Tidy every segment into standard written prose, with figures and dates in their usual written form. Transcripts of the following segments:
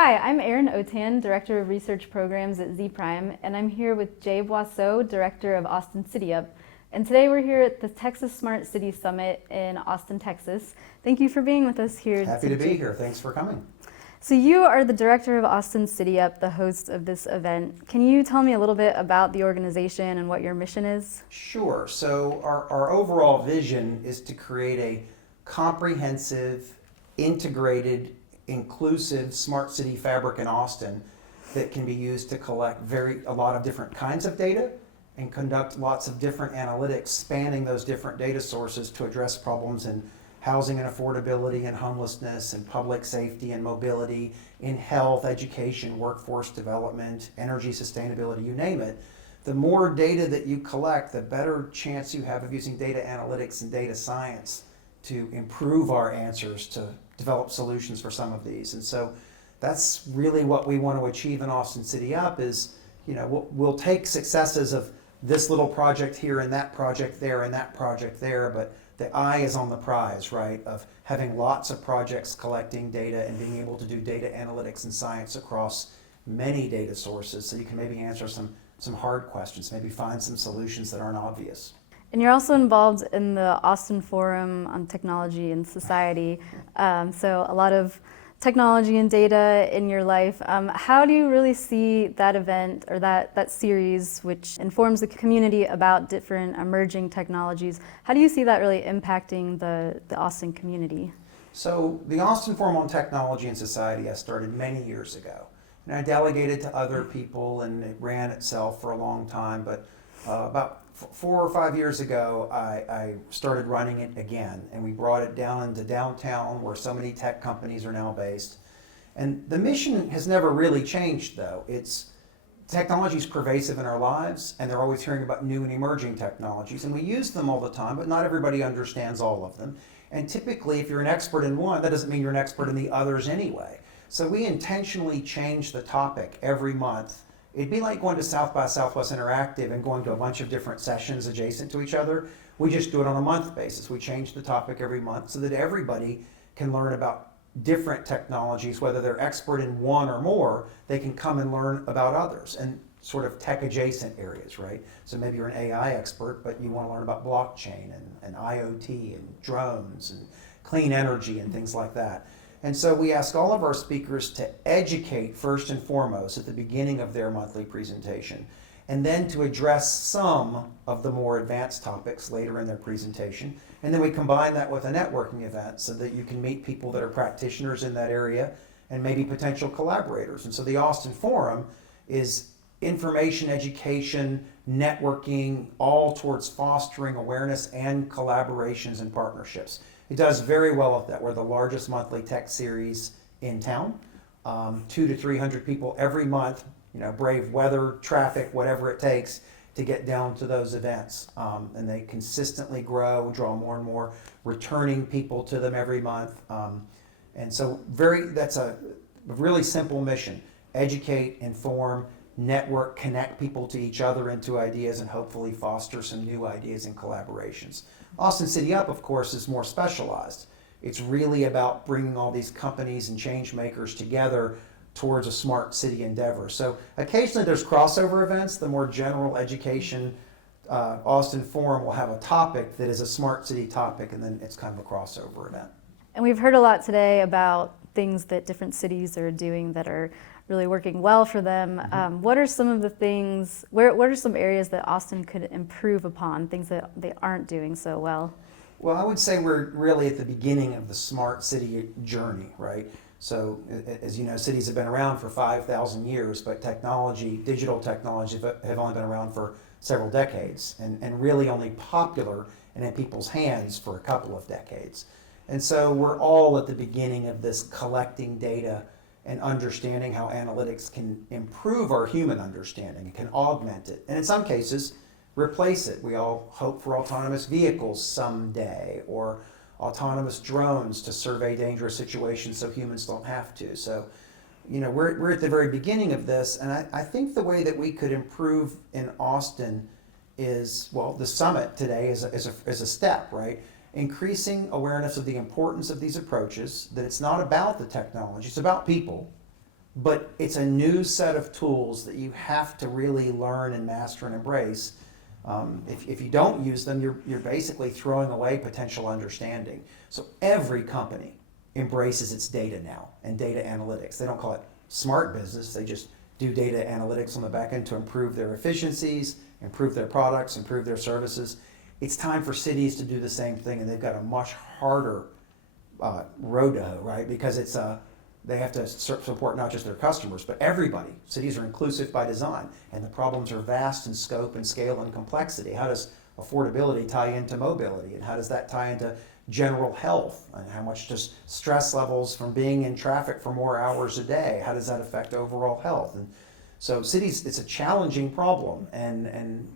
Hi, I'm Erin Otan, Director of Research Programs at Z Prime, and I'm here with Jay Boisseau, Director of Austin City Up. And today we're here at the Texas Smart City Summit in Austin, Texas. Thank you for being with us here. Happy to be here. Thanks for coming. So you are the Director of Austin City Up, the host of this event. Can you tell me a little bit about the organization and what your mission is? Sure. So our overall vision is to create a comprehensive, integrated, inclusive smart city fabric in Austin that can be used to collect a lot of different kinds of data and conduct lots of different analytics spanning those different data sources to address problems in housing and affordability and homelessness and public safety and mobility, in health, education, workforce development, energy sustainability, you name it. The more data that you collect, the better chance you have of using data analytics and data science to improve our answers to develop solutions for some of these. And so that's really what we want to achieve in Austin City Up is, we'll take successes of this little project here and that project there and that project there, but the eye is on the prize, right, of having lots of projects collecting data and being able to do data analytics and science across many data sources so you can maybe answer some hard questions, maybe find some solutions that aren't obvious. And you're also involved in the Austin Forum on Technology and Society, so a lot of technology and data in your life. How do you really see that event or that series, which informs the community about different emerging technologies, how do you see that really impacting the Austin community? So the Austin Forum on Technology and Society I started many years ago. And I delegated to other people and it ran itself for a long time, but about 4 or 5 years ago, I started running it again, and we brought it down into downtown where so many tech companies are now based. And the mission has never really changed, though. Technology is pervasive in our lives, and they're always hearing about new and emerging technologies, and we use them all the time, but not everybody understands all of them. And typically, if you're an expert in one, that doesn't mean you're an expert in the others anyway. So we intentionally change the topic every month. It'd be like going to South by Southwest Interactive and going to a bunch of different sessions adjacent to each other. We just do it on a month basis. We change the topic every month so that everybody can learn about different technologies, whether they're expert in one or more, they can come and learn about others and sort of tech adjacent areas, right? So maybe you're an AI expert, but you want to learn about blockchain and IoT and drones and clean energy and things like that. And so we ask all of our speakers to educate first and foremost at the beginning of their monthly presentation, and then to address some of the more advanced topics later in their presentation. And then we combine that with a networking event so that you can meet people that are practitioners in that area and maybe potential collaborators. And so the Austin Forum is information, education, networking, all towards fostering awareness and collaborations and partnerships. It does very well at that. We're the largest monthly tech series in town. 200 to 300 people every month, brave weather, traffic, whatever it takes to get down to those events. And they consistently grow, draw more and more returning people to them every month. And so that's a really simple mission. Educate, inform, network, connect people to each other into ideas, and hopefully foster some new ideas and collaborations. Austin City Up, of course, is more specialized. It's really about bringing all these companies and change makers together towards a smart city endeavor. So occasionally there's crossover events. The more general education Austin Forum will have a topic that is a smart city topic, and then it's kind of a crossover event. And we've heard a lot today about things that different cities are doing that are really working well for them. What are some of the things, what are some areas that Austin could improve upon, things that they aren't doing so well? Well, I would say we're really at the beginning of the smart city journey, right? So as you know, cities have been around for 5,000 years, but digital technology have only been around for several decades and really only popular and in people's hands for a couple of decades. And so we're all at the beginning of this collecting data and understanding how analytics can improve our human understanding. It can augment it, and in some cases, replace it. We all hope for autonomous vehicles someday, or autonomous drones to survey dangerous situations so humans don't have to. So, we're at the very beginning of this, and I think the way that we could improve in Austin is, well, the summit today is a step, right? Increasing awareness of the importance of these approaches, that it's not about the technology, it's about people, but it's a new set of tools that you have to really learn and master and embrace. If you don't use them, you're basically throwing away potential understanding. So every company embraces its data now and data analytics. They don't call it smart business, they just do data analytics on the back end to improve their efficiencies, improve their products, improve their services. It's time for cities to do the same thing, and they've got a much harder road to hoe, right? Because they have to support not just their customers, but everybody. Cities are inclusive by design, and the problems are vast in scope and scale and complexity. How does affordability tie into mobility, and how does that tie into general health, and how much does stress levels from being in traffic for more hours a day, how does that affect overall health? And so cities, it's a challenging problem, and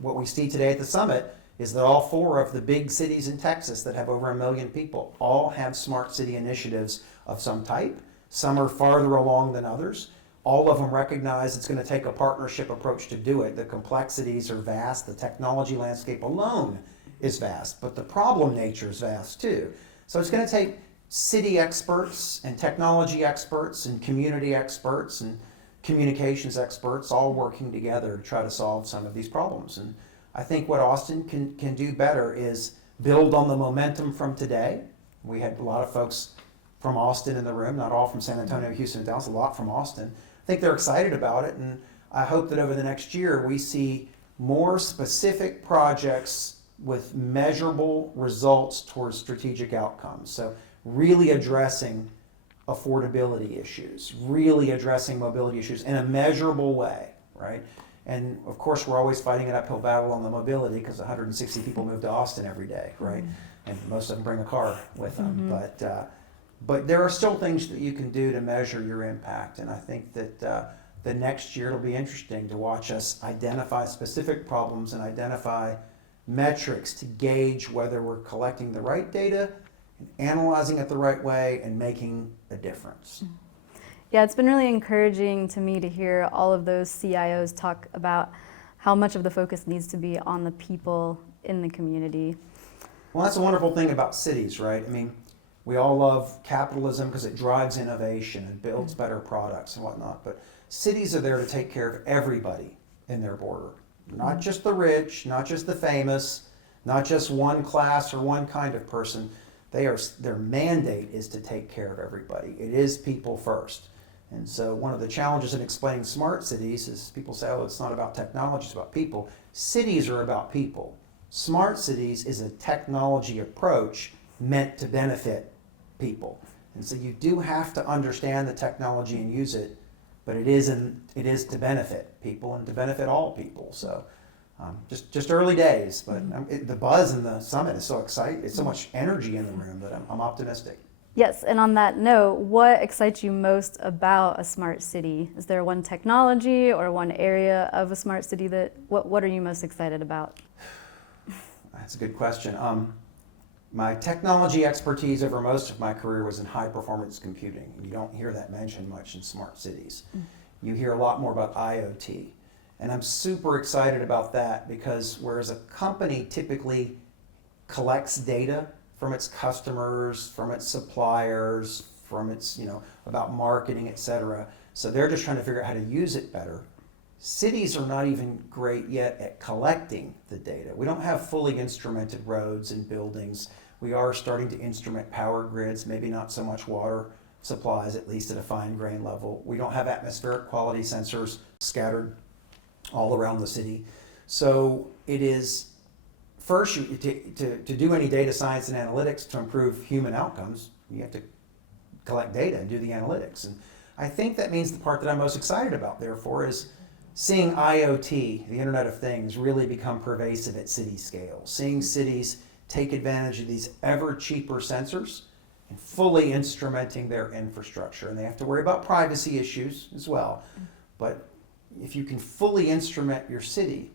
what we see today at the summit is that all 4 of the big cities in Texas that have over 1 million people all have smart city initiatives of some type. Some are farther along than others. All of them recognize it's going to take a partnership approach to do it. The complexities are vast. The technology landscape alone is vast, but the problem nature is vast too. So it's going to take city experts and technology experts and community experts and communications experts all working together to try to solve some of these problems. And I think what Austin can do better is build on the momentum from today. We had a lot of folks from Austin in the room, not all from San Antonio, Houston, and Dallas, a lot from Austin. I think they're excited about it, and I hope that over the next year we see more specific projects with measurable results towards strategic outcomes. So really addressing affordability issues, really addressing mobility issues in a measurable way, right? And of course, we're always fighting an uphill battle on the mobility because 160 people move to Austin every day, right? And most of them bring a car with them. But there are still things that you can do to measure your impact. And I think that the next year it'll be interesting to watch us identify specific problems and identify metrics to gauge whether we're collecting the right data, analyzing it the right way, and making a difference. Yeah, it's been really encouraging to me to hear all of those CIOs talk about how much of the focus needs to be on the people in the community. Well, that's a wonderful thing about cities, right? I mean, we all love capitalism because it drives innovation and builds better products and whatnot, but cities are there to take care of everybody in their border. Not just the rich, not just the famous, not just one class or one kind of person. Their mandate is to take care of everybody. It is people first. And so one of the challenges in explaining smart cities is people say, oh, it's not about technology, it's about people. Cities are about people. Smart cities is a technology approach meant to benefit people. And so you do have to understand the technology and use it, but it is to benefit people and to benefit all people. So just early days, but the buzz in the summit is so exciting. It's so much energy in the room that I'm optimistic. Yes, and on that note, what excites you most about a smart city? Is there one technology or one area of a smart city what are you most excited about? That's a good question. My technology expertise over most of my career was in high performance computing. You don't hear that mentioned much in smart cities. You hear a lot more about IoT. And I'm super excited about that because whereas a company typically collects data from its customers, from its suppliers, from its, about marketing, et cetera, so they're just trying to figure out how to use it better. Cities are not even great yet at collecting the data. We don't have fully instrumented roads and buildings. We are starting to instrument power grids, maybe not so much water supplies, at least at a fine grain level. We don't have atmospheric quality sensors scattered all around the city. So it is, first, to do any data science and analytics to improve human outcomes, you have to collect data and do the analytics. And I think that means the part that I'm most excited about, therefore, is seeing IoT, the Internet of Things, really become pervasive at city scale. Seeing cities take advantage of these ever cheaper sensors and fully instrumenting their infrastructure. And they have to worry about privacy issues as well. But if you can fully instrument your city,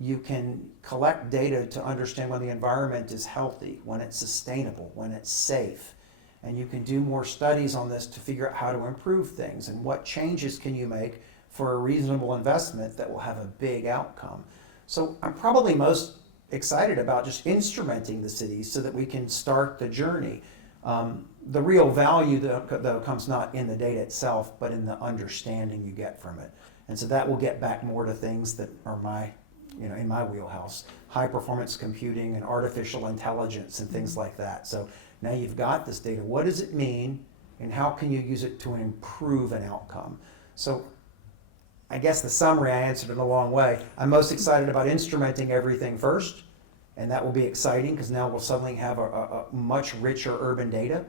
you can collect data to understand when the environment is healthy, when it's sustainable, when it's safe. And you can do more studies on this to figure out how to improve things and what changes can you make for a reasonable investment that will have a big outcome. So I'm probably most excited about just instrumenting the cities so that we can start the journey. The real value though comes not in the data itself, but in the understanding you get from it. And so that will get back more to things that are in my wheelhouse, high performance computing and artificial intelligence and things like that. So now you've got this data. What does it mean, and how can you use it to improve an outcome? So I guess the summary, I answered in a long way. I'm most excited about instrumenting everything first, and that will be exciting because now we'll suddenly have a much richer urban data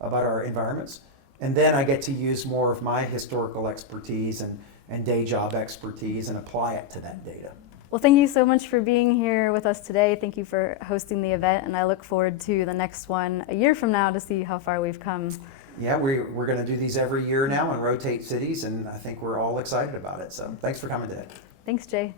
about our environments. And then I get to use more of my historical expertise and day job expertise and apply it to that data. Well, thank you so much for being here with us today. Thank you for hosting the event, and I look forward to the next one a year from now to see how far we've come. Yeah, we're going to do these every year now and rotate cities, and I think we're all excited about it. So thanks for coming today. Thanks, Jay.